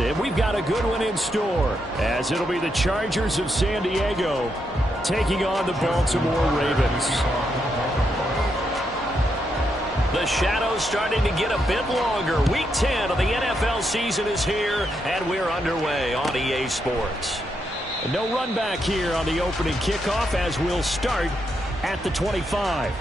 weekend, and we've got a good one in store, as it'll be the Chargers of San Diego taking on the Baltimore Ravens. The shadow's starting to get a bit longer. Week 10 of the NFL season is here, and we're underway on EA Sports. No run back here on the opening kickoff, as we'll start at the 25.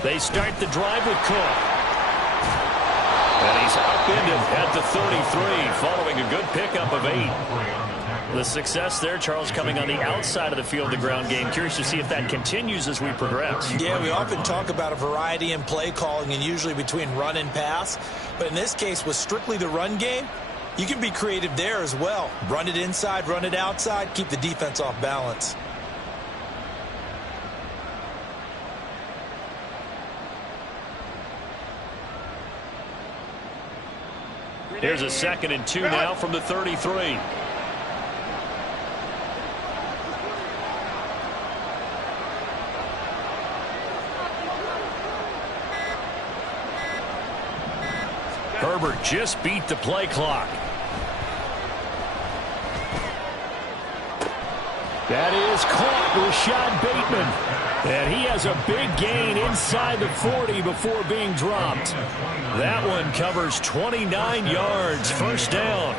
They start the drive with Cook. And he's upended at the 33, following a good pickup of 8. The success there, Charles, coming on the outside of the field, the ground game. Curious to see if that continues as we progress. Yeah, we often talk about a variety in play calling and usually between run and pass. But in this case, with strictly the run game, you can be creative there as well. Run it inside, run it outside, keep the defense off balance. Here's a 2nd and 2 now from the 33. Herbert just beat the play clock. That is caught, Rashad Bateman. And he has a big gain inside the 40 before being dropped. That one covers 29 yards, first down.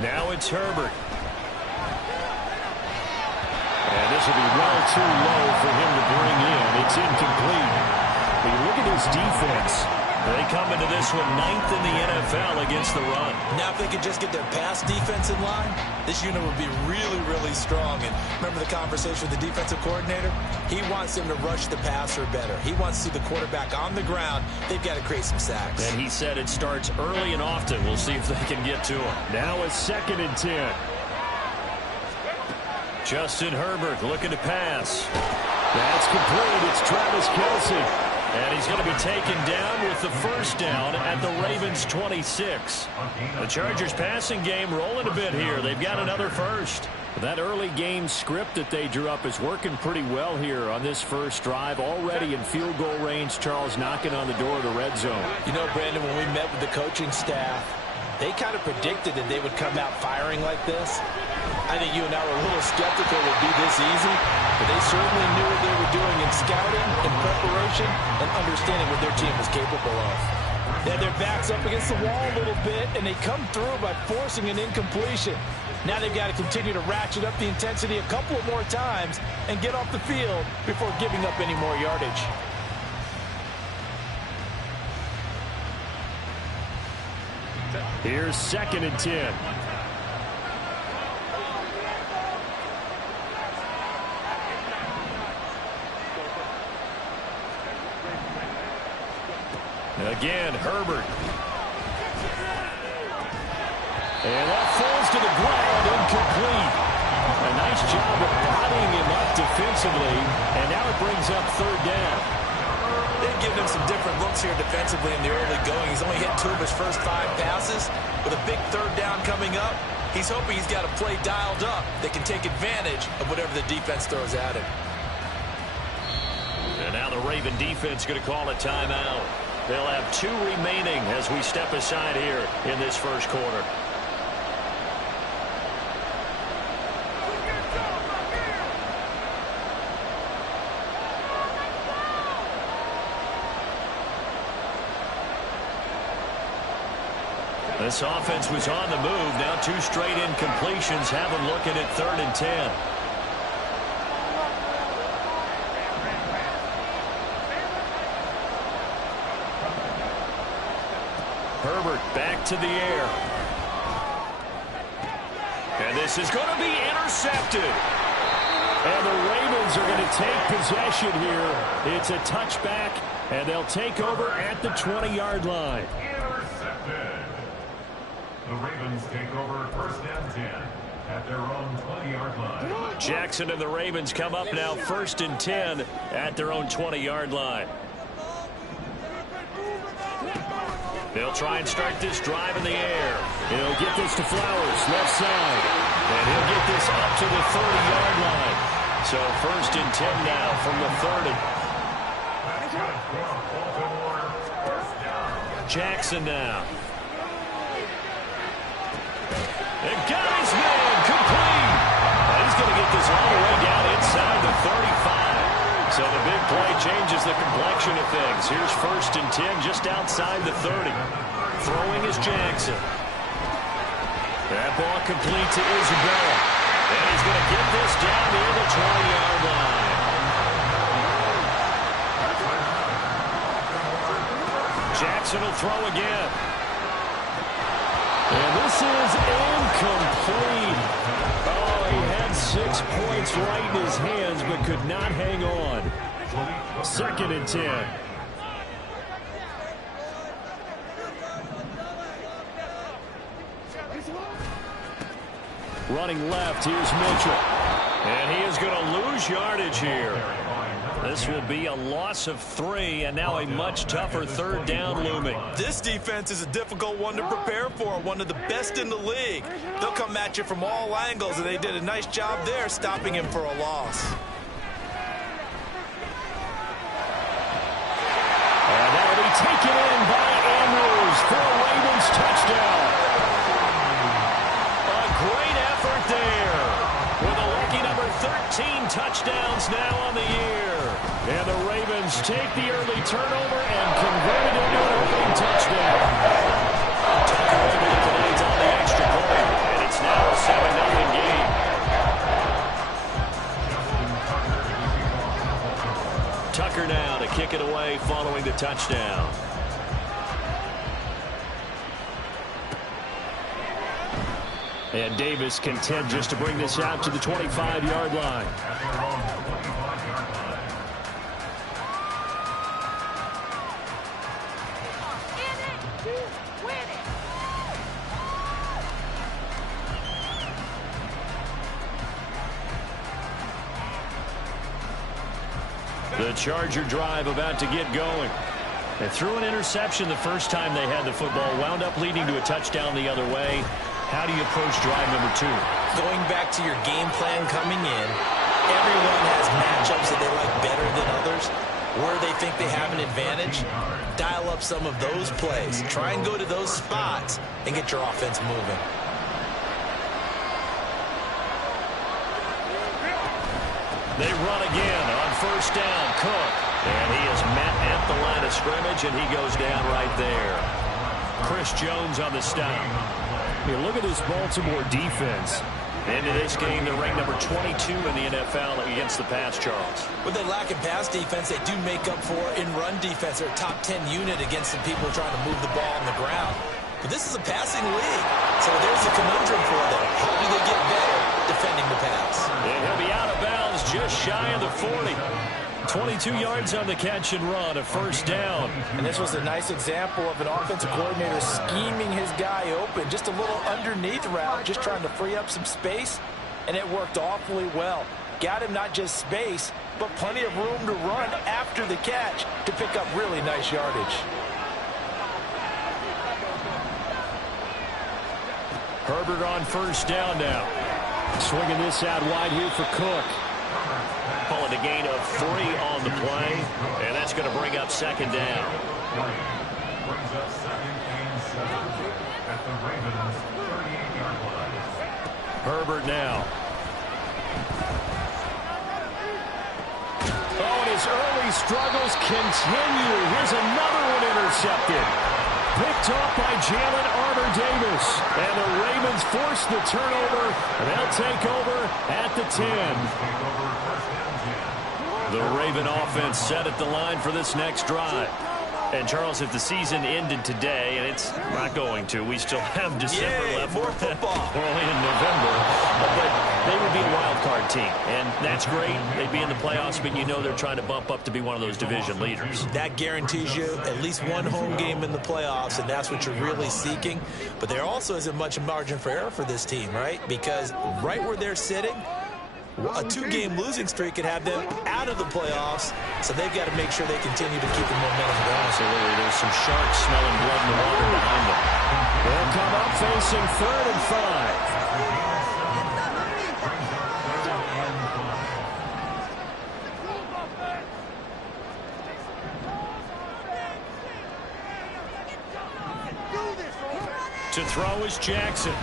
Now it's Herbert. And this will be well too low for him to bring in. It's incomplete. But you look at his defense. They come into this one 9th in the NFL against the run. Now if they could just get their pass defense in line, this unit would be really, really strong. And remember the conversation with the defensive coordinator? He wants them to rush the passer better. He wants to see the quarterback on the ground. They've got to create some sacks. And he said it starts early and often. We'll see if they can get to him. Now a 2nd and 10. Justin Herbert looking to pass. That's complete. It's Travis Kelce. And he's going to be taken down with the first down at the Ravens' 26. The Chargers passing game rolling a bit here. They've got another first. That early game script that they drew up is working pretty well here on this first drive. Already in field goal range, Charles knocking on the door of the red zone. You know, Brandon, when we met with the coaching staff, they kind of predicted that they would come out firing like this. I think you and I were a little skeptical it would be this easy, but they certainly knew what they were doing in scouting, in preparation, and understanding what their team was capable of. They had their backs up against the wall a little bit, and they come through by forcing an incompletion. Now they've got to continue to ratchet up the intensity a couple of more times and get off the field before giving up any more yardage. Here's 2nd and 10. Again, Herbert. And that falls to the ground, incomplete. A nice job of bodying him up defensively, and now it brings up 3rd down. They've given him some different looks here defensively in the early going. He's only hit 2 of his first 5 passes. With a big 3rd down coming up, he's hoping he's got a play dialed up that can take advantage of whatever the defense throws at him. And now the Raven defense going to call a timeout. They'll have 2 remaining as we step aside here in this first quarter. This offense was on the move. Now 2 straight incompletions have them looking at 3rd and 10. Herbert back to the air. And this is going to be intercepted. And the Ravens are going to take possession here. It's a touchback, and they'll take over at the 20-yard line. Intercepted. The Ravens take over 1st and 10 at their own 20-yard line. Jackson and the Ravens come up now 1st and 10 at their own 20-yard line. They'll try and start this drive in the air. He'll get this to Flowers, left side. And he'll get this up to the 30-yard line. So 1st and 10 now from the 30. Jackson now. And got his man complete. And he's going to get this all the way down inside the 35. So the big play changes the complexion of things. Here's 1st and 10 just outside the 30. Throwing is Jackson. That ball complete to Isabella. And he's going to get this down near the 20-yard line. Jackson will throw again. And this is incomplete. Oh, he had 6 points right in his hands, but could not hang on. 2nd and 10. Running left, here's Mitchell. And he is going to lose yardage here. This will be a loss of 3, and now a much tougher 3rd down looming. This defense is a difficult one to prepare for, one of the best in the league. They'll come at you from all angles, and they did a nice job there stopping him for a loss. And that'll be taken in by Andrews for a Ravens touchdown. A great effort there with a lucky number 13 touchdowns now on the year. And the Ravens take the early turnover and convert it into an opening touchdown. Tucker able to connect on the extra point, and it's now a 7-0 game. Tucker now to kick it away following the touchdown. And Davis content just to bring this out to the 25-yard line. The Charger drive about to get going. They threw an interception the first time they had the football, wound up leading to a touchdown the other way. How do you approach drive number 2? Going back to your game plan coming in, everyone has matchups that they like better than others. Where they think they have an advantage, dial up some of those plays. Try and go to those spots and get your offense moving. They run again on 1st down. Cook. And he is met at the line of scrimmage, and he goes down right there. Chris Jones on the stop. Here, look at this Baltimore defense. Into this game, they're ranked number 22 in the NFL against the pass, Charles. What they lack in pass defense, they do make up for in run defense. They're a top 10 unit against the people trying to move the ball on the ground. But this is a passing league, so there's a conundrum for them. How do they get better defending the pass? And he'll be out of bounds just shy of the 40. 22 yards on the catch and run, a 1st down. And this was a nice example of an offensive coordinator scheming his guy open. Just a little underneath route, just trying to free up some space, and it worked awfully well. Got him not just space, but plenty of room to run after the catch to pick up really nice yardage. Herbert on 1st down now. Swinging this out wide here for Cook. Calling a gain of 3 on the play, and that's going to bring up 2nd down. Brings up 2nd and 7 at the Ravens 38-yard line. Herbert now. Oh, and his early struggles continue. Here's another one intercepted. Picked picked off by Jalen Armour-Davis. And the Ravens force the turnover, and they'll take over at the 10. The Raven offense set at the line for this next drive. And, Charles, if the season ended today, and it's not going to, we still have December left. More football. We're only in November. But they would be a wild card team, and that's great. They'd be in the playoffs, but you know they're trying to bump up to be one of those division leaders. That guarantees you at least one home game in the playoffs, and that's what you're really seeking. But there also isn't much margin for error for this team, right? Because right where they're sitting, a 2-game losing streak could have them out of the playoffs, so they've got to make sure they continue to keep the momentum going. Absolutely. There's some sharks smelling blood in the water behind them. They'll come up facing 3rd and 5. To throw is Jackson.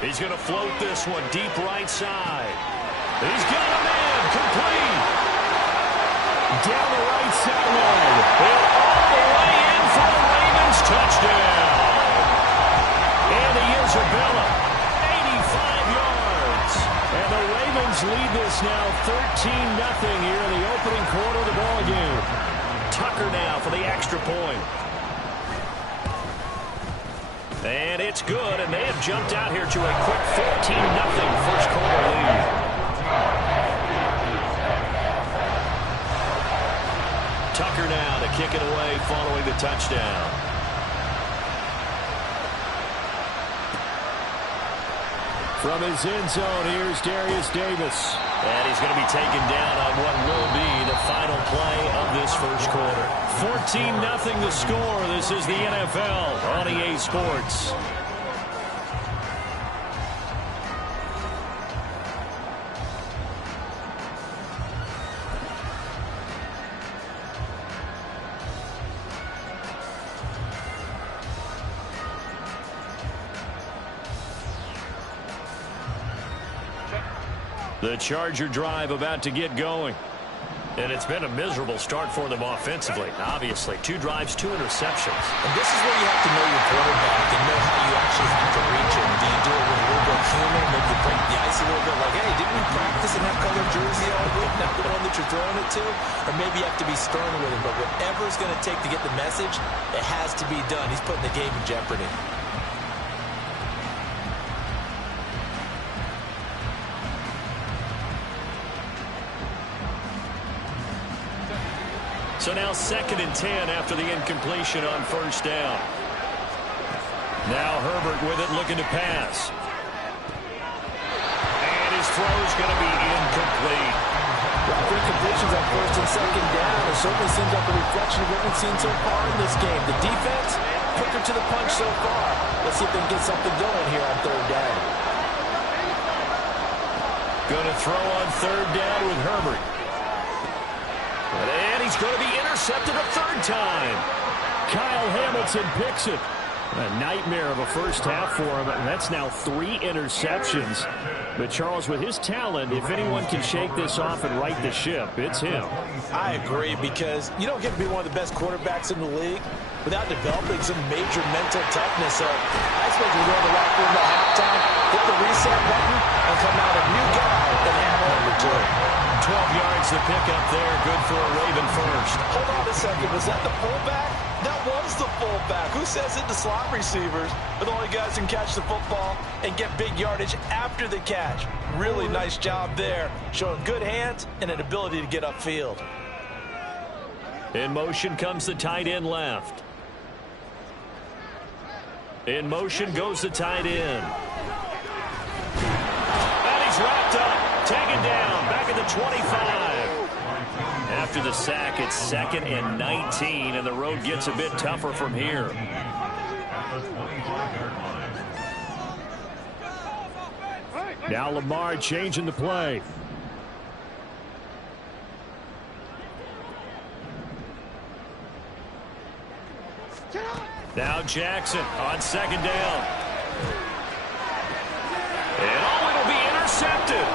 He's going to float this one deep right side. He's got him in. Complete. Down the right sideline. And all the way in for the Ravens. Touchdown. Andy Isabella, 85 yards. And the Ravens lead this now 13-0 here in the opening quarter of the ball game. Tucker now for the extra point. And it's good, and they have jumped out here to a quick 14-0 first quarter lead. Tucker now to kick it away following the touchdown. From his end zone, here's Darius Davis. And he's going to be taken down on what will be the final play of this first quarter. 14-0 the score. This is the NFL on EA Sports. The Charger drive about to get going. And it's been a miserable start for them offensively. Obviously, 2 drives, 2 interceptions. And this is where you have to know your quarterback and know how you actually have to reach him. Do you do it with a little bit of humor, maybe break the ice a little bit, like, hey, didn't we practice in that color jersey all week, not the one that you're throwing it to? Or maybe you have to be stern with him. But whatever it's going to take to get the message, it has to be done. He's putting the game in jeopardy. So now 2nd and 10 after the incompletion on first down. Now Herbert with it, looking to pass. And his throw's going to be incomplete. Well, incompletions on 1st and 2nd down. It certainly seems like a reflection of what we've seen so far in this game. The defense, quicker to the punch so far. Let's see if they can get something going here on 3rd down. Going to throw on 3rd down with Herbert. And he's going to be intercepted a 3rd time. Kyle Hamilton picks it. A nightmare of a first half for him, and that's now 3 interceptions. But Charles, with his talent, if anyone can shake this off and right the ship, it's him. I agree, because you don't get to be one of the best quarterbacks in the league without developing some major mental toughness. So I expect we're going to the locker room at halftime, hit the reset button, and come out a new guy in half number 2. 12 yards to pick up there. Good for a Raven first. Hold on a second. Was that the fullback? That was the fullback. Who says it to slot receivers? But the only guys can catch the football and get big yardage after the catch. Really nice job there. Showing good hands and an ability to get upfield. In motion comes the tight end left. In motion goes the tight end. And he's wrapped up. Taken down. Back at the 25. After the sack, it's 2nd and 19, and the road gets a bit tougher from here. Now Lamar changing the play. Now Jackson on 2nd down. And it'll be intercepted.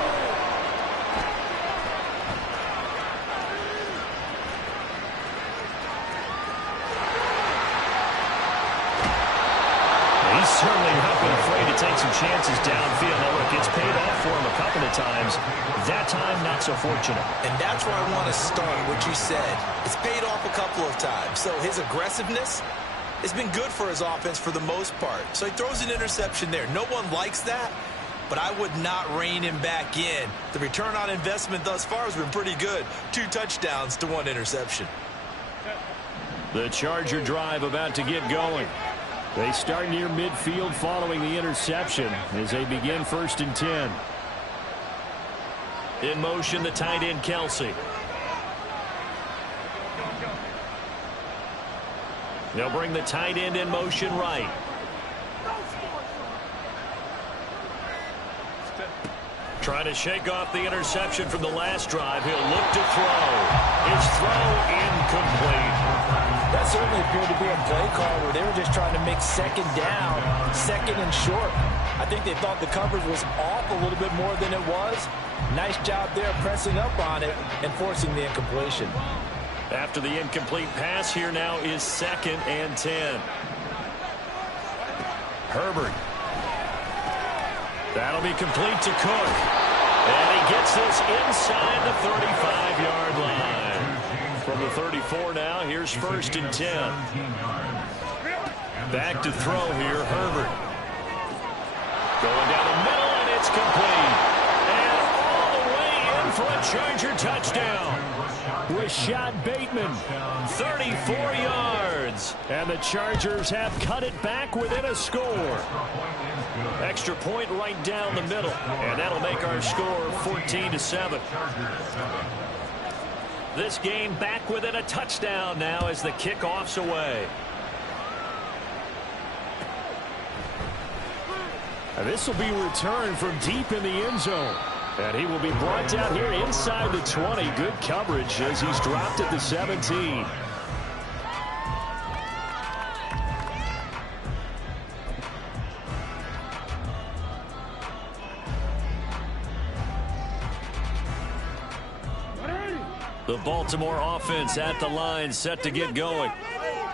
He's certainly not been afraid to take some chances downfield. Now, look, it's paid off for him a couple of times. That time, not so fortunate. And that's where I want to start, what you said. It's paid off a couple of times. So his aggressiveness has been good for his offense for the most part. So he throws an interception there. No one likes that, but I would not rein him back in. The return on investment thus far has been pretty good. 2 touchdowns to 1 interception. The Charger drive about to get going. They start near midfield following the interception as they begin 1st and 10. In motion, the tight end, Kelce. They'll bring the tight end in motion right. Trying to shake off the interception from the last drive. He'll look to throw. His throw incomplete. That certainly appeared to be a play call where they were just trying to make 2nd down, 2nd and short. I think they thought the coverage was off a little bit more than it was. Nice job there pressing up on it and forcing the incompletion. After the incomplete pass, here now is 2nd and 10. Herbert. That'll be complete to Cook. And he gets this inside the 35-yard line. From the 34 now, here's 1st and 10. Back to throw here, Herbert. Going down the middle, and it's complete. And all the way in for a Charger touchdown. Rashad Bateman, 34 yards. And the Chargers have cut it back within a score. Extra point right down the middle. And that'll make our score 14-7. This game back within a touchdown now as the kickoff's away. And this will be returned from deep in the end zone. And he will be brought down here inside the 20. Good coverage as he's dropped at the 17. The Baltimore offense at the line, set to get going.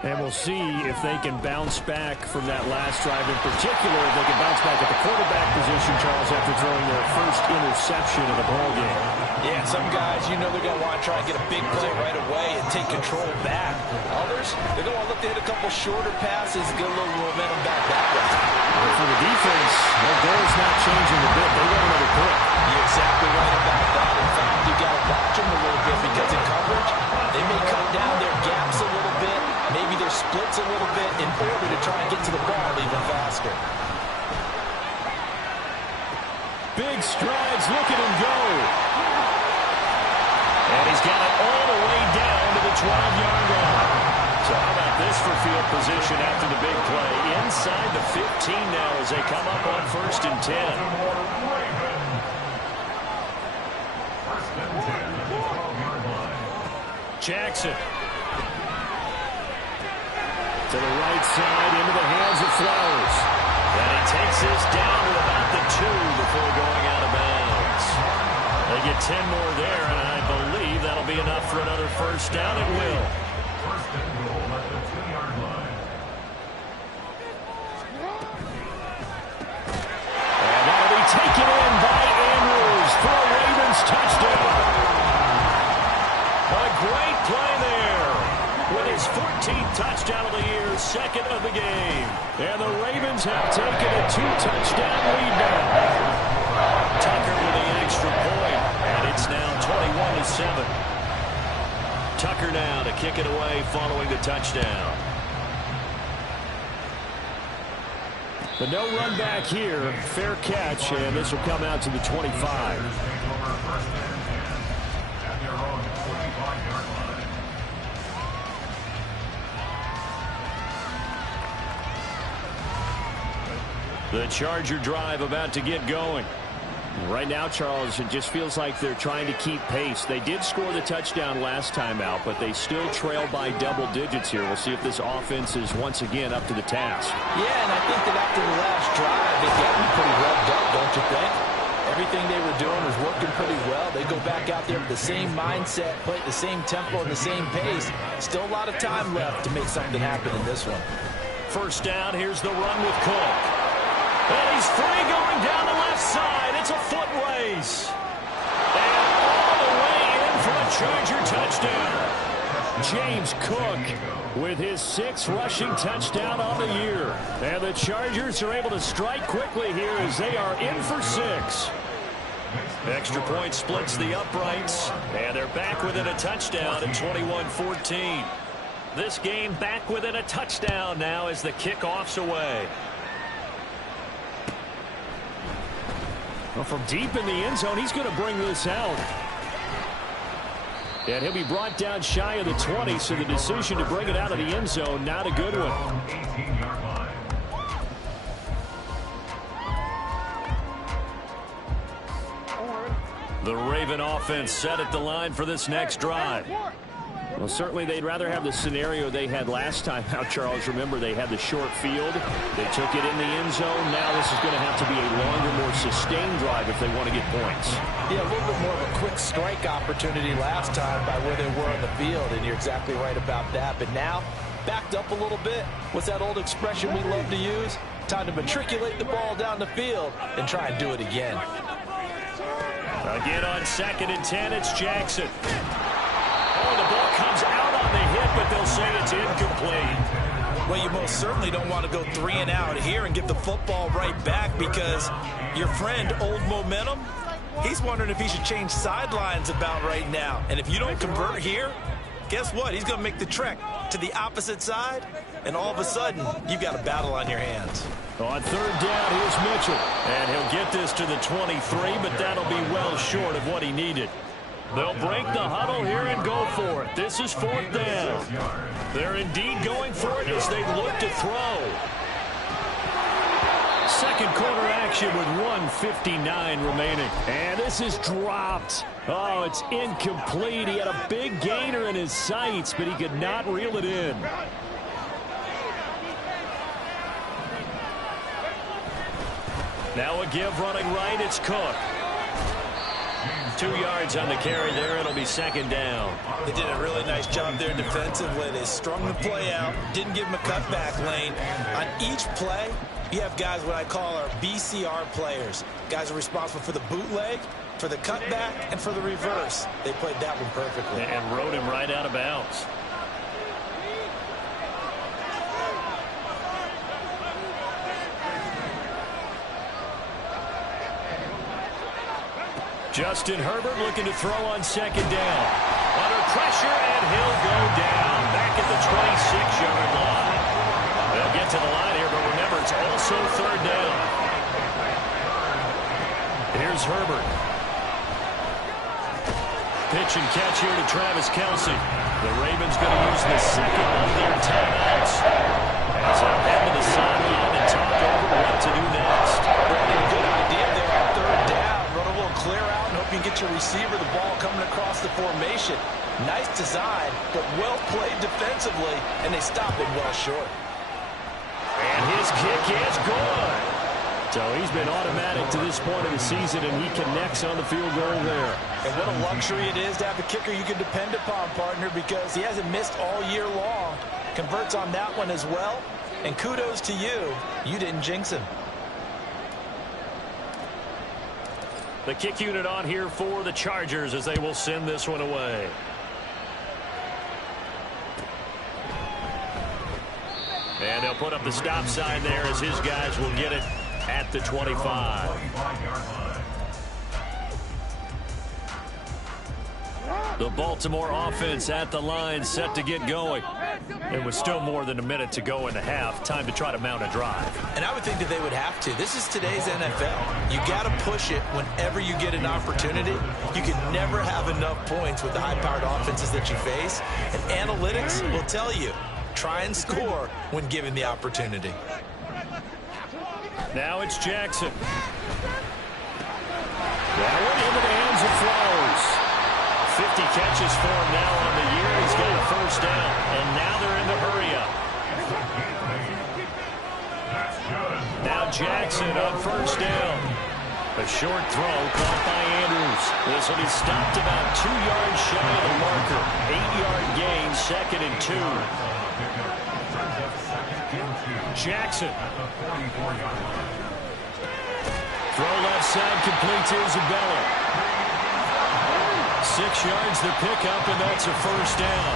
And we'll see if they can bounce back from that last drive in particular. If they can bounce back at the quarterback position, Charles, after throwing their first interception of the ballgame. Yeah, some guys, you know they're going to want to try and get a big play right away and take control back. Others, they're going to want to look to hit a couple shorter passes, get a little momentum back that way. But for the defense, their goal is not changing a bit. They want another pick. You're exactly right about that. In fact, you got to watch them a little bit because in coverage, they may cut down their gaps a little bit, maybe their splits a little bit in order to try and get to the ball even faster. Big strides, look at him go. And he's got it all the way down to the 12-yard line. So how about this for field position after the big play? Inside the 15 now as they come up on 1st and 10. Jackson. To the right side, into the hands of Flowers. And he takes this down to about the 2 before going out of bounds. They get 10 more there, and I believe that'll be enough for another 1st down. It will. 1st and goal at the 2-yard line. And that'll be taken in by Andrews for a Ravens touchdown. A great play there with his 14th touchdown of the year, 2nd of the game. And the Ravens have taken a 2-touchdown lead now. Tucker with the extra point, and it's now 21-7. Tucker now to kick it away following the touchdown. The no run back here, fair catch, and this will come out to the 25. The Charger drive about to get going. Right now, Charles, it just feels like they're trying to keep pace. They did score the touchdown last time out, but they still trail by double digits here. We'll see if this offense is once again up to the task. Yeah, and I think that after the last drive, they've gotten pretty revved up, don't you think? Everything they were doing was working pretty well. They go back out there with the same mindset, play at the same tempo and the same pace. Still a lot of time left to make something happen in this one. 1st down, here's the run with Cook. And he's free going down the left side. It's a foot race. And all the way in for a Charger touchdown. James Cook with his 6th rushing touchdown on the year. And the Chargers are able to strike quickly here as they are in for 6. Extra point splits the uprights, and they're back within a touchdown at 21-14. This game back within a touchdown now as the kickoff's away. Well, from deep in the end zone, he's going to bring this out. And he'll be brought down shy of the 20, so the decision to bring it out of the end zone, not a good one. 18-yard line. The Raven offense set at the line for this next drive. Well, certainly they'd rather have the scenario they had last time out, Charles. Remember, they had the short field. They took it in the end zone. Now this is going to have to be a longer, more sustained drive if they want to get points. Yeah, a little bit more of a quick strike opportunity last time by where they were on the field, and you're exactly right about that. But now, backed up a little bit. What's that old expression we love to use? Time to matriculate the ball down the field and try and do it again. Again on 2nd and 10, it's Jackson. Oh, the ball comes out on the hit, but they'll say it's incomplete. Well, you most certainly don't want to go 3 and out here and get the football right back, because your friend, Old Momentum, he's wondering if he should change sidelines about right now. And if you don't convert here, guess what? He's going to make the trek to the opposite side, and all of a sudden, you've got a battle on your hands. On 3rd down, here's Mitchell. And he'll get this to the 23, but that'll be well short of what he needed. They'll break the huddle here and go for it. This is 4th down. They're indeed going for it as they look to throw. Second quarter action with 1:59 remaining. And this is dropped. Oh, it's incomplete. He had a big gainer in his sights, but he could not reel it in. Now a give running right, it's Cook. 2 yards on the carry there. It'll be 2nd down. They did a really nice job there defensively. They strung the play out, didn't give him a cutback lane. On each play, you have guys what I call our BCR players. Guys are responsible for the bootleg, for the cutback, and for the reverse. They played that one perfectly. And rode him right out of bounds. Justin Herbert looking to throw on 2nd down. Under pressure, and he'll go down back at the 26-yard line. They'll get to the line here, but remember, it's also 3rd down. Here's Herbert. Pitch and catch here to Travis Kelce. The Ravens going to use the 2nd of their timeouts as they'll head to the sideline and talk over what to do next. Good idea there on 3rd down. Run a little clear out. Hope you can get your receiver the ball coming across the formation. Nice design, but well played defensively, and they stopped it well short. And his kick is good. So he's been automatic to this point of the season, and he connects on the field goal there. And what a luxury it is to have a kicker you can depend upon, partner, because he hasn't missed all year long. Converts on that one as well. And kudos to you. You didn't jinx him. The kick unit on here for the Chargers as they will send this one away. And they'll put up the stop sign there as his guys will get it at the 25. The Baltimore offense at the line set to get going. There was still more than a minute to go in the half. Time to try to mount a drive. And I would think that they would have to. This is today's NFL. You got to push it whenever you get an opportunity. You can never have enough points with the high-powered offenses that you face. And analytics will tell you, try and score when given the opportunity. Now it's Jackson. That went into the hands of Flowers. 50 catches for him now on the year. He's got a 1st down, and now they're in the hurry-up. Now Jackson on 1st down. A short throw caught by Andrews. This will be stopped about 2 yards shy of the marker. 8-yard gain, 2nd and 2. Jackson. Throw left side, complete to Isabella. 6 yards the pickup, and that's a first down.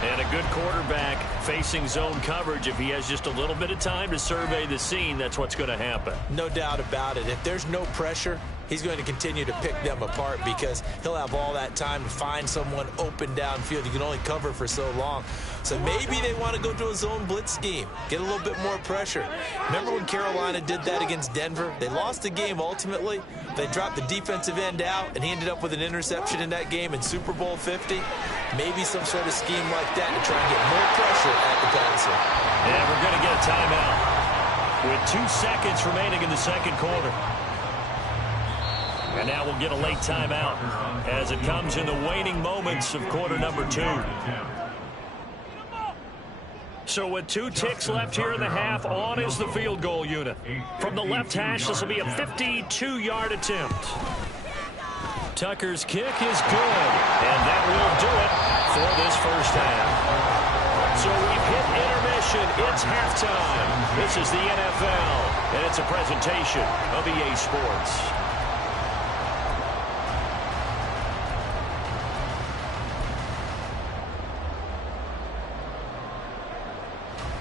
And a good quarterback facing zone coverage. If he has just a little bit of time to survey the scene, that's what's going to happen. No doubt about it. If there's no pressure, he's going to continue to pick them apart because he'll have all that time to find someone open downfield. You can only cover for so long. So maybe they want to go to a zone blitz scheme, get a little bit more pressure. Remember when Carolina did that against Denver? They lost the game ultimately. They dropped the defensive end out, and he ended up with an interception in that game in Super Bowl 50. Maybe some sort of scheme like that to try and get more pressure at the passer. Yeah, we're going to get a timeout with 2 seconds remaining in the second quarter. And now we'll get a late timeout as it comes in the waning moments of quarter number 2. So with 2 ticks left here in the half, on is the field goal unit. From the left hash, this will be a 52-yard attempt. Tucker's kick is good, and that will do it for this first half. So we've hit intermission. It's halftime. This is the NFL, and it's a presentation of EA Sports.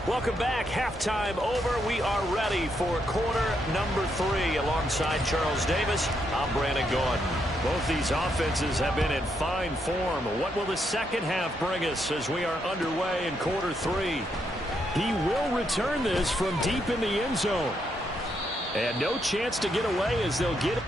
Welcome back. Halftime over. We are ready for quarter number 3. Alongside Charles Davis, I'm Brandon Gaudin. Both these offenses have been in fine form. What will the second half bring us as we are underway in quarter 3? He will return this from deep in the end zone. And no chance to get away as they'll get it.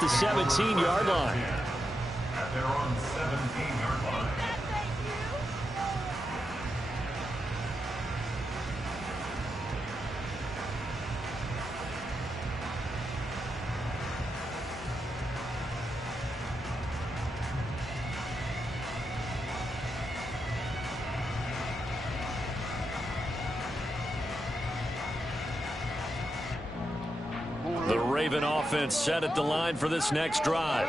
The 17-yard line. At their own 17-yard line. The Raven offense set at the line for this next drive.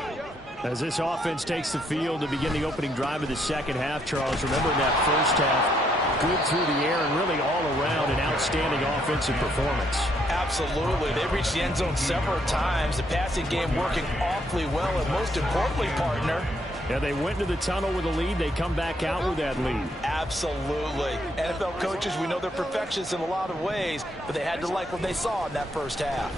As this offense takes the field to begin the opening drive of the second half, Charles, remember in that first half, good through the air and really all around an outstanding offensive performance. Absolutely. They reached the end zone several times. The passing game working awfully well, and most importantly, partner, yeah, they went into the tunnel with a lead. They come back out with that lead. Absolutely. NFL coaches, we know they're perfectionists in a lot of ways, but they had to like what they saw in that first half.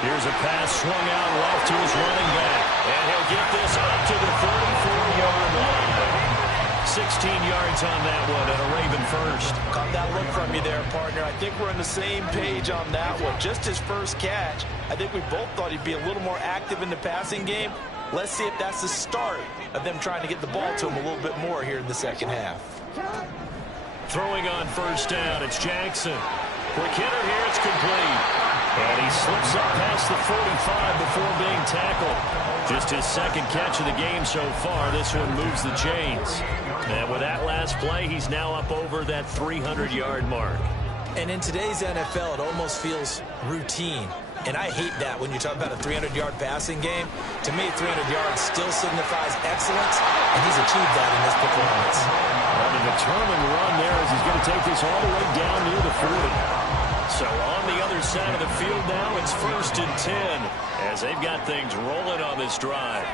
Here's a pass swung out left to his running back. And he'll get this up to the 34-yard line. 16 yards on that one and a Raven first. Caught that look from you there, partner. I think we're on the same page on that one. Just his first catch. I think we both thought he'd be a little more active in the passing game. Let's see if that's the start of them trying to get the ball to him a little bit more here in the second half. Throwing on first down, it's Jackson. Quick hitter here, it's complete. And he slips up past the 45 before being tackled. Just his second catch of the game so far. This one moves the chains. And with that last play, he's now up over that 300-yard mark. And in today's NFL, it almost feels routine. And I hate that when you talk about a 300-yard passing game. To me, 300 yards still signifies excellence, and he's achieved that in this performance. Well, the determined run there as he's going to take this all the way down near the 40. So on the other side of the field now, it's 1st and 10 as they've got things rolling on this drive.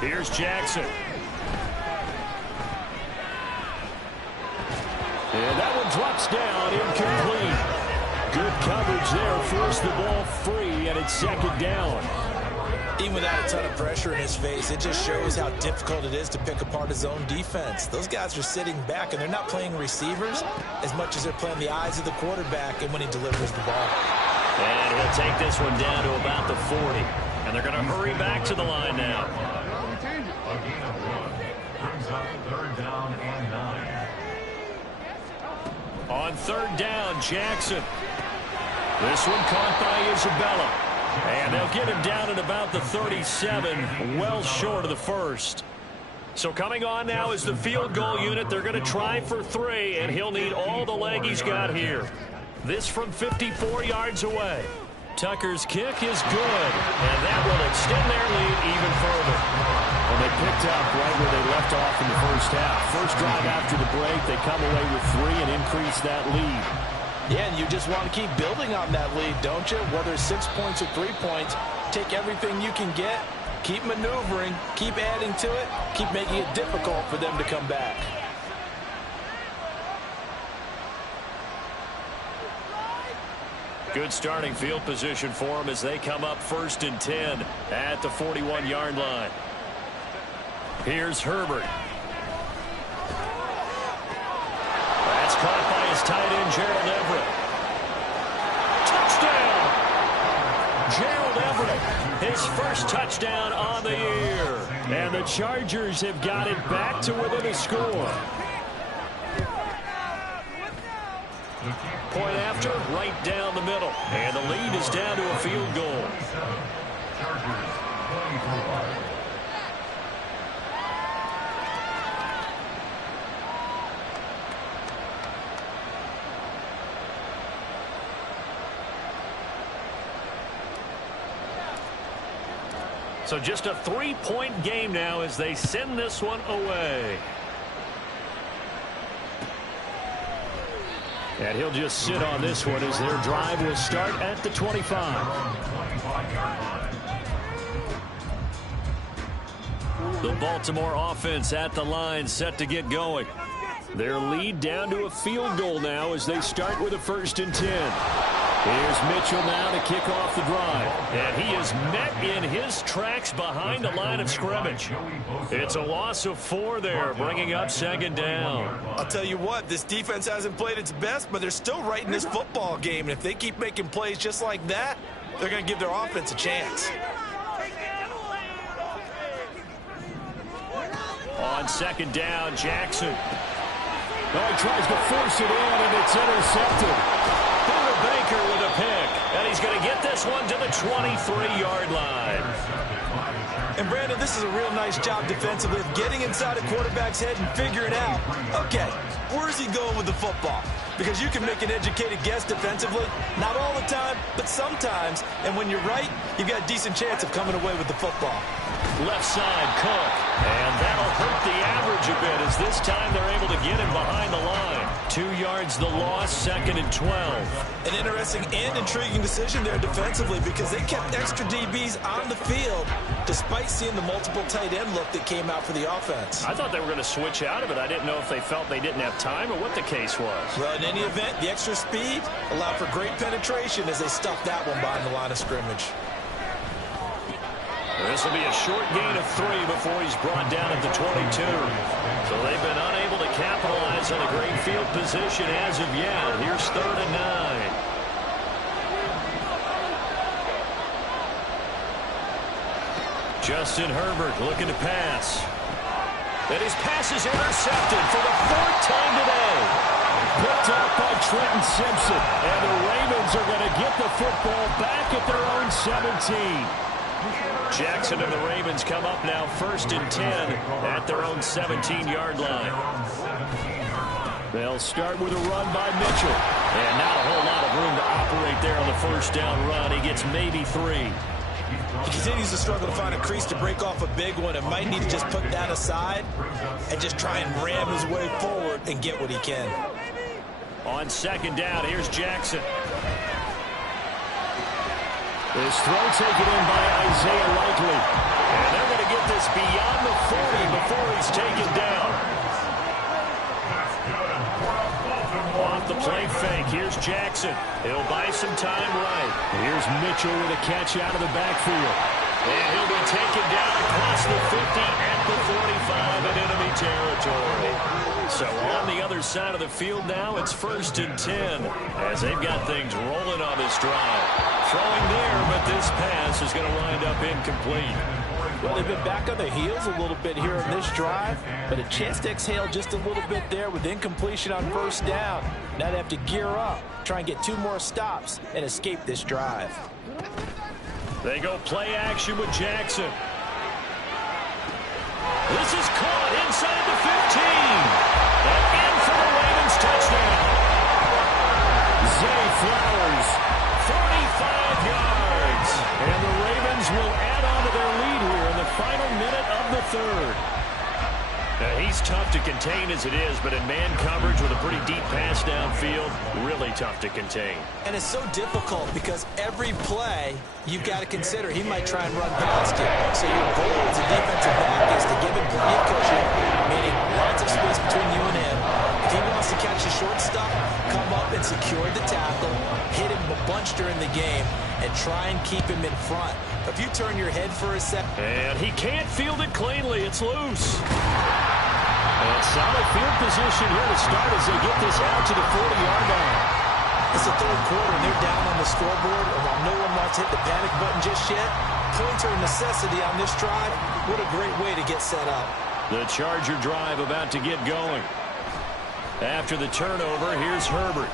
Here's Jackson. And that one drops down incomplete. Good coverage coverage there forced the ball free, and it's second down. Even without a ton of pressure in his face, it just shows how difficult it is to pick apart his own defense. Those guys are sitting back, and they're not playing receivers as much as they're playing the eyes of the quarterback and when he delivers the ball. And he'll take this one down to about the 40. And they're going to hurry back to the line now. A gain of 1 brings up third down and 9. On third down, Jackson. This one caught by Isabella. And they'll get him down at about the 37, well short of the first. So coming on now is the field goal unit. They're going to try for 3, and he'll need all the leg he's got here. This from 54 yards away. Tucker's kick is good, and that will extend their lead even further. Well, they picked up right where they left off in the first half. First drive after the break, they come away with 3 and increase that lead. Yeah, and you just want to keep building on that lead, don't you? Whether it's 6 points or 3 points, take everything you can get, keep maneuvering, keep adding to it, keep making it difficult for them to come back. Good starting field position for them as they come up 1st and 10 at the 41-yard line. Here's Herbert. That's caught by his tight end, Gerald Everett. Touchdown! Gerald Everett, his first touchdown on the year. And the Chargers have got it back to within a score. Point after, right down the middle. And the lead is down to a field goal. Chargers 24. So just a 3-point game now as they send this one away. And he'll just sit on this one as their drive will start at the 25. The Baltimore offense at the line set to get going. Their lead down to a field goal now as they start with a 1st and 10. Here's Mitchell now to kick off the drive. And he is met in his tracks behind the line of scrimmage. It's a loss of 4 there, bringing up 2nd down. I'll tell you what, this defense hasn't played its best, but they're still right in this football game. And if they keep making plays just like that, they're going to give their offense a chance. On 2nd down, Jackson. Oh, he tries to force it in, and it's intercepted. Baker with a pick, and he's going to get this one to the 23-yard line. And, Brandon, this is a real nice job defensively of getting inside a quarterback's head and figuring out, okay, where's he going with the football? Because you can make an educated guess defensively, not all the time, but sometimes. And when you're right, you've got a decent chance of coming away with the football. Left side, Cook. And that'll hurt the average a bit as this time they're able to get him behind the line. 2 yards the loss, 2nd and 12. An interesting and intriguing decision there defensively because they kept extra DBs on the field despite seeing the multiple tight end look that came out for the offense. I thought they were going to switch out of it. I didn't know if they felt they didn't have time or what the case was. Well, in any event, the extra speed allowed for great penetration as they stuffed that one behind the line of scrimmage. This will be a short gain of 3 before he's brought down at the 22. So they've been unable to capitalize on a great field position as of yet. Here's 3rd and 9. Justin Herbert looking to pass. And his pass is intercepted for the 4th time today. Picked up by Trenton Simpson. And the Ravens are going to get the football back at their own 17. Jackson and the Ravens come up now 1st and 10 at their own 17-yard line. They'll start with a run by Mitchell. And not a whole lot of room to operate there on the 1st down run. He gets maybe 3. He continues to struggle to find a crease to break off a big one and might need to just put that aside and just try and ram his way forward and get what he can. On 2nd down, here's Jackson. This throw taken in by Isaiah Likely. And they're going to get this beyond the 40 before he's taken down. On off the play fake. Here's Jackson. He'll buy some time right. Here's Mitchell with a catch out of the backfield. And he'll be taken down across the 50 at the 45 in enemy territory. So on the other side of the field now, it's 1st and 10 as they've got things rolling on this drive. Throwing there, but this pass is going to wind up incomplete. Well, they've been back on their heels a little bit here in this drive, but a chance to exhale just a little bit there with incompletion on 1st down. Now they have to gear up, try and get 2 more stops, and escape this drive. They go play action with Jackson. This is caught inside the 15. And in for the Ravens touchdown. Zay Flowers, 45 yards. And the Ravens will add on to their lead here in the final minute of the 3rd. Now, he's tough to contain as it is, but in man coverage with a pretty deep pass downfield, really tough to contain. And it's so difficult because every play you've got to consider he might try and run past you. So your goal as a defensive back is to give him plenty of cushion, meaning lots of space between you and him. If he wants to catch a short stop, come up and secure the tackle, hit him a bunch during the game, and try and keep him in front. If you turn your head for a second. And he can't field it cleanly. It's loose. And solid field position here to start as they get this out to the 40-yard line. It's the 3rd quarter, and they're down on the scoreboard. And while no one wants to hit the panic button just yet, points are a necessity on this drive. What a great way to get set up. The Charger drive about to get going. After the turnover, here's Herbert.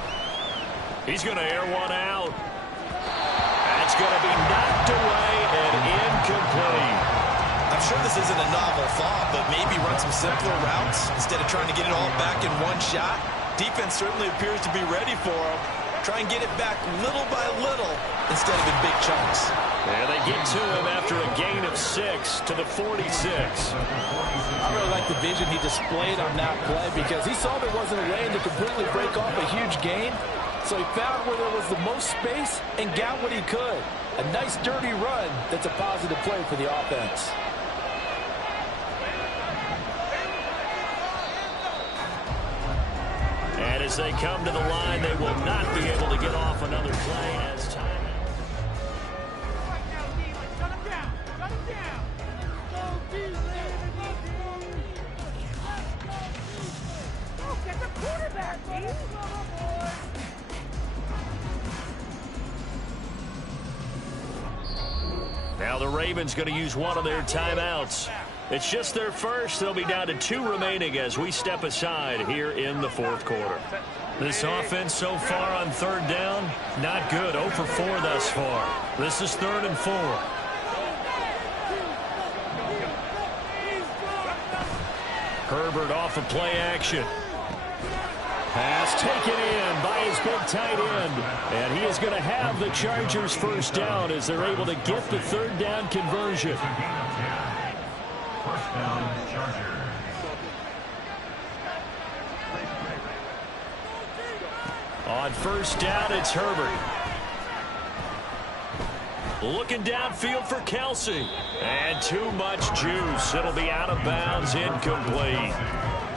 He's going to air one out. That's going to be knocked away and incomplete. I'm sure this isn't a novel thought, but maybe run some simpler routes instead of trying to get it all back in one shot. Defense certainly appears to be ready for him. Try and get it back little by little instead of in big chunks. Yeah, they get to him after a gain of 6 to the 46. I really like the vision he displayed on that play because he saw there wasn't a lane to completely break off a huge gain. So he found where there was the most space and got what he could. A nice dirty run that's a positive play for the offense. And as they come to the line, they will not be able to get off another play as time. Now the Ravens going to use one of their timeouts. It's just their first. They'll be down to 2 remaining as we step aside here in the 4th quarter. This offense so far on 3rd down, not good. 0 for 4 thus far. This is 3rd and 4. Herbert off of play action. Pass taken in by his big tight end. And he is going to have the Chargers 1st down as they're able to get the 3rd down conversion. 1st down, Chargers. On 1st down, it's Herbert. Looking downfield for Kelce. And too much juice. It'll be out of bounds, incomplete.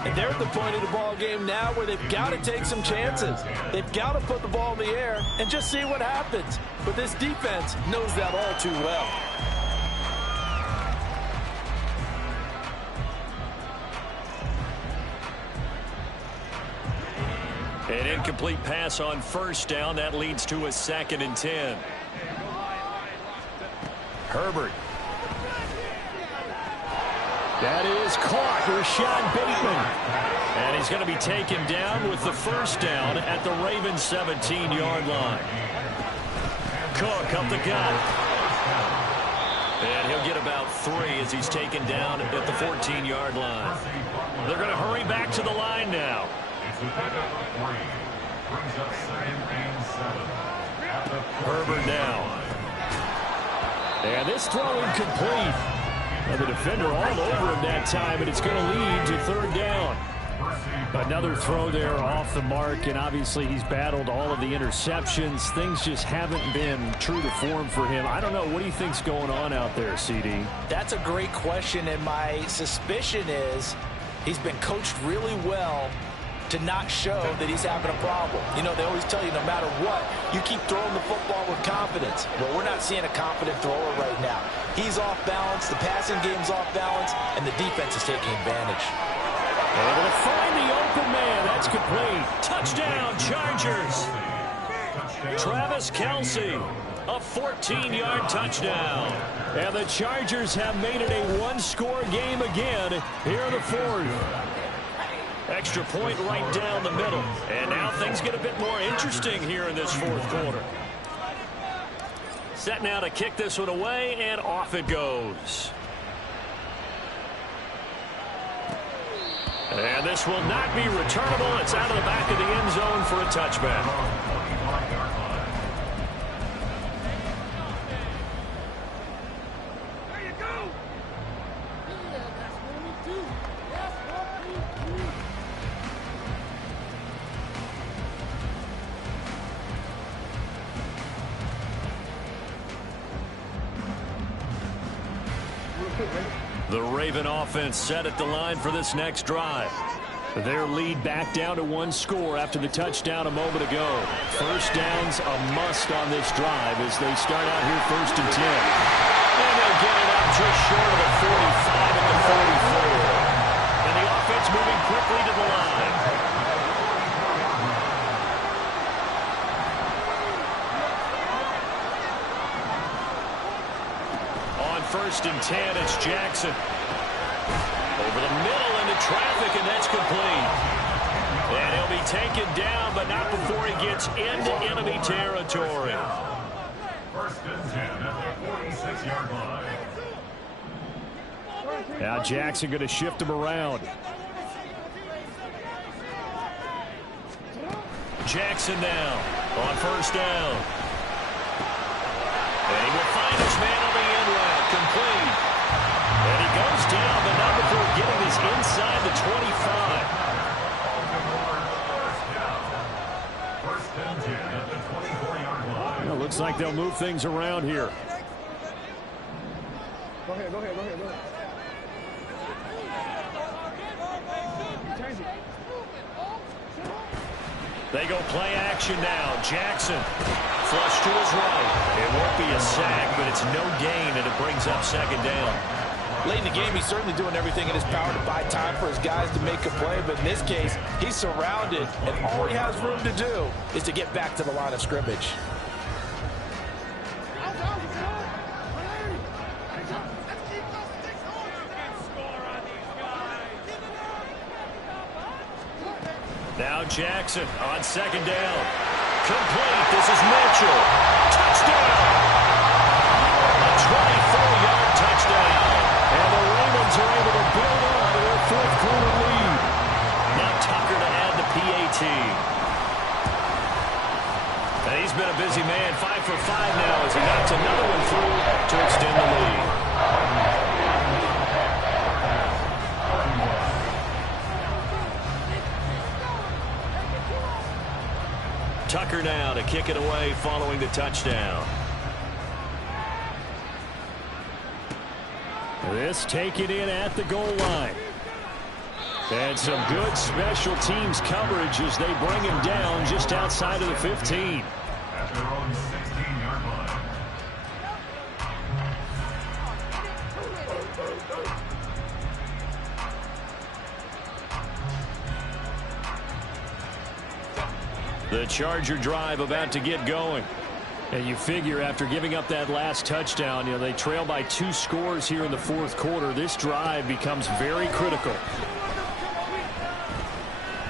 And they're at the point of the ball game now where they've got to take some chances. They've got to put the ball in the air and just see what happens. But this defense knows that all too well. An incomplete pass on 1st down. That leads to a 2nd and 10. Herbert. That is caught. Rashad Bateman. And he's going to be taken down with the 1st down at the Ravens 17-yard line. Cook up the gut. And he'll get about 3 as he's taken down at the 14-yard line. They're going to hurry back to the line now. Herbert now. And this throw incomplete. And the defender all over him that time, and it's going to lead to 3rd down. Another throw there off the mark, and obviously he's battled all of the interceptions. Things just haven't been true to form for him. I don't know. What do you think's going on out there, CD? That's a great question, and my suspicion is he's been coached really well to not show that he's having a problem. You know, they always tell you no matter what, you keep throwing the football with confidence. Well, we're not seeing a confident thrower right now. He's off balance, the passing game's off balance, and the defense is taking advantage. Able to find the open man. That's complete. Touchdown, Chargers. Travis Kelce, a 14-yard touchdown. And the Chargers have made it a one-score game again here in the fourth. Extra point right down the middle. And now things get a bit more interesting here in this fourth quarter. Set now to kick this one away, and off it goes. And this will not be returnable. It's out of the back of the end zone for a touchback. The Raven offense set at the line for this next drive. Their lead back down to one score after the touchdown a moment ago. First down's a must on this drive as they start out here 1st and 10. And they'll get it up just short of the 45 at the 44. And the offense moving quickly to the line. On 1st and 10, it's Jackson. Over the middle into traffic, and that's complete. And he'll be taken down, but not before he gets into enemy territory. 1st and 10 at the 46-yard line. Now Jackson going to shift him around. Jackson now on 1st down. And he will find his man on the end route, complete. And he goes down, but not before getting this inside the 25. First and 10 at the 24-yard line. Well, looks like they'll move things around here. Go ahead. They go play action now. Jackson flush to his right. It won't be a sack, but it's no gain, and it brings up 2nd down. Late in the game, he's certainly doing everything in his power to buy time for his guys to make a play. But in this case, he's surrounded, and all he has room to do is to get back to the line of scrimmage. Now Jackson on 2nd down. Complete. This is Mitchell. Touchdown. A 24-yard touchdown. And the Ravens are able to build on to their 4th quarter lead. Now Tucker to add the PAT. And he's been a busy man. 5 for 5 now as he knocks another one through to extend the lead. Tucker now to kick it away following the touchdown. This taken in at the goal line. And some good special teams coverage as they bring him down just outside of the 15. At their own 16-yard line. The Charger drive about to get going. And you figure after giving up that last touchdown, they trail by 2 scores here in the 4th quarter. This drive becomes very critical.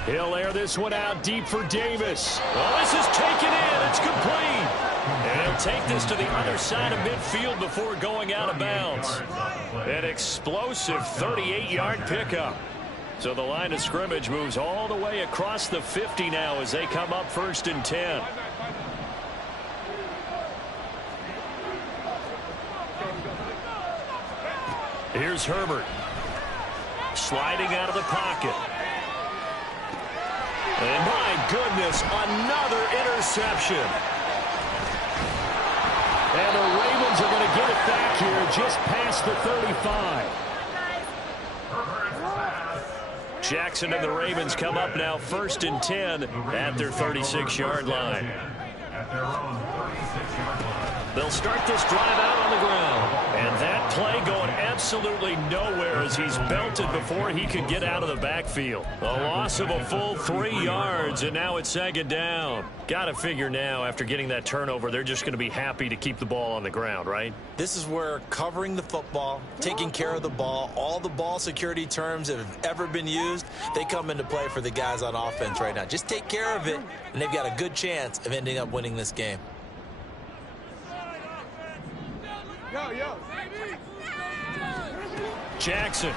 He'll air this one out deep for Davis. Oh, this is taken in. It's complete. And he'll take this to the other side of midfield before going out of bounds. An explosive 38-yard pickup. So the line of scrimmage moves all the way across the 50 now as they come up 1st and 10. Here's Herbert. Sliding out of the pocket. And my goodness, another interception. And the Ravens are going to get it back here just past the 35. Jackson and the Ravens come up now 1st and 10 at their 36-yard line. At their own 36-yard line. They'll start this drive out on the ground. And that play going absolutely nowhere as he's belted before he could get out of the backfield. A loss of a full 3 yards, and now it's 2nd down. Got to figure now, after getting that turnover, they're just going to be happy to keep the ball on the ground, right? This is where covering the football, taking care of the ball, all the ball security terms that have ever been used, they come into play for the guys on offense right now. Just take care of it, and they've got a good chance of ending up winning this game. Jackson.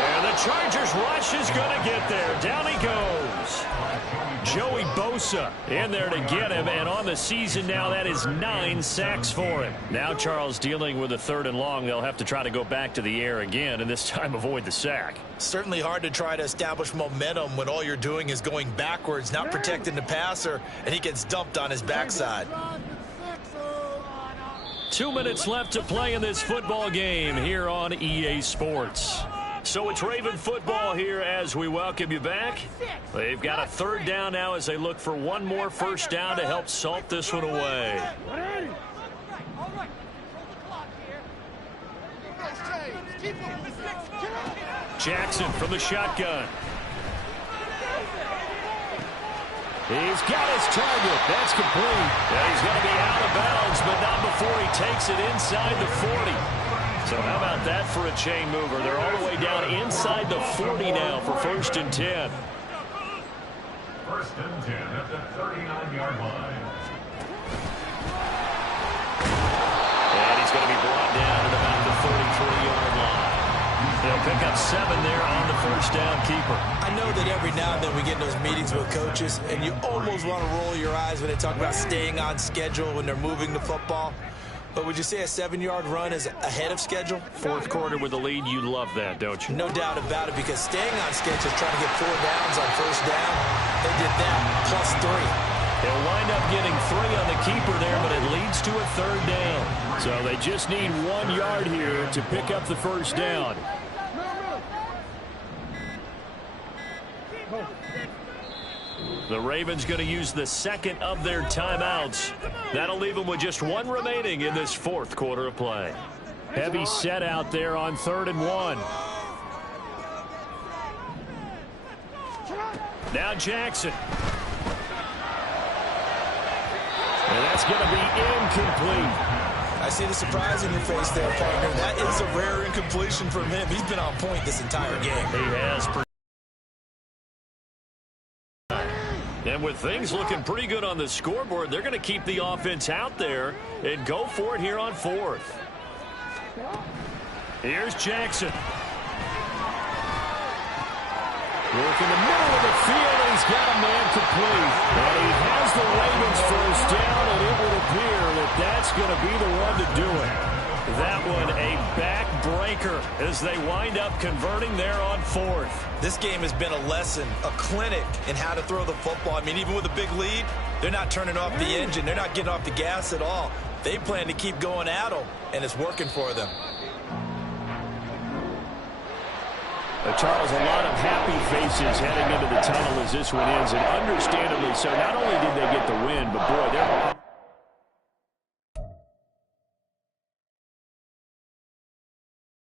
And the Chargers rush is going to get there. Down he goes. Joey Bosa in there to get him, and on the season now, that is 9 sacks for him. Now Charles dealing with a 3rd and long. They'll have to try to go back to the air again, and this time avoid the sack. Certainly hard to try to establish momentum when all you're doing is going backwards, not protecting the passer, and he gets dumped on his backside. 2 minutes left to play in this football game here on EA Sports. So it's Raven football here as we welcome you back. They've got a 3rd down now as they look for one more 1st down to help salt this one away. Jackson from the shotgun. He's got his target. That's complete. Yeah, he's going to be out of bounds, but not before he takes it inside the 40. So how about that for a chain mover? They're all the way down inside the 40 now for 1st and 10. 1st and 10 at the 39-yard line. And he's going to be brought down at about the 33-yard line. They'll pick up 7 there on the 1st down keeper. I know that every now and then we get in those meetings with coaches, and you almost want to roll your eyes when they talk about staying on schedule when they're moving the football. But would you say a 7-yard run is ahead of schedule? 4th quarter with the lead, you love that, don't you? No doubt about it, because staying on schedule, trying to get 4 downs on 1st down, they did that plus 3. They'll wind up getting 3 on the keeper there, but it leads to a 3rd down. So they just need 1 yard here to pick up the 1st down. The Ravens going to use the 2nd of their timeouts. That'll leave them with just 1 remaining in this 4th quarter of play. Heavy set out there on 3rd and 1. Now Jackson. And that's going to be incomplete. I see the surprise in your face there, partner. That is a rare incompletion from him. He's been on point this entire game. He has. And with things looking pretty good on the scoreboard, they're going to keep the offense out there and go for it here on 4th. Here's Jackson. Work in the middle of the field, and he's got a man complete. And he has the Ravens 1st down, and it would appear that that's going to be the one to do it. That one a backbreaker as they wind up converting there on 4th. This game has been a lesson, a clinic in how to throw the football. I mean, even with a big lead, they're not turning off the engine. They're not getting off the gas at all. They plan to keep going at them, and it's working for them. Charles, a lot of happy faces heading into the tunnel as this one ends, and understandably so. Not only did they get the win, but boy, their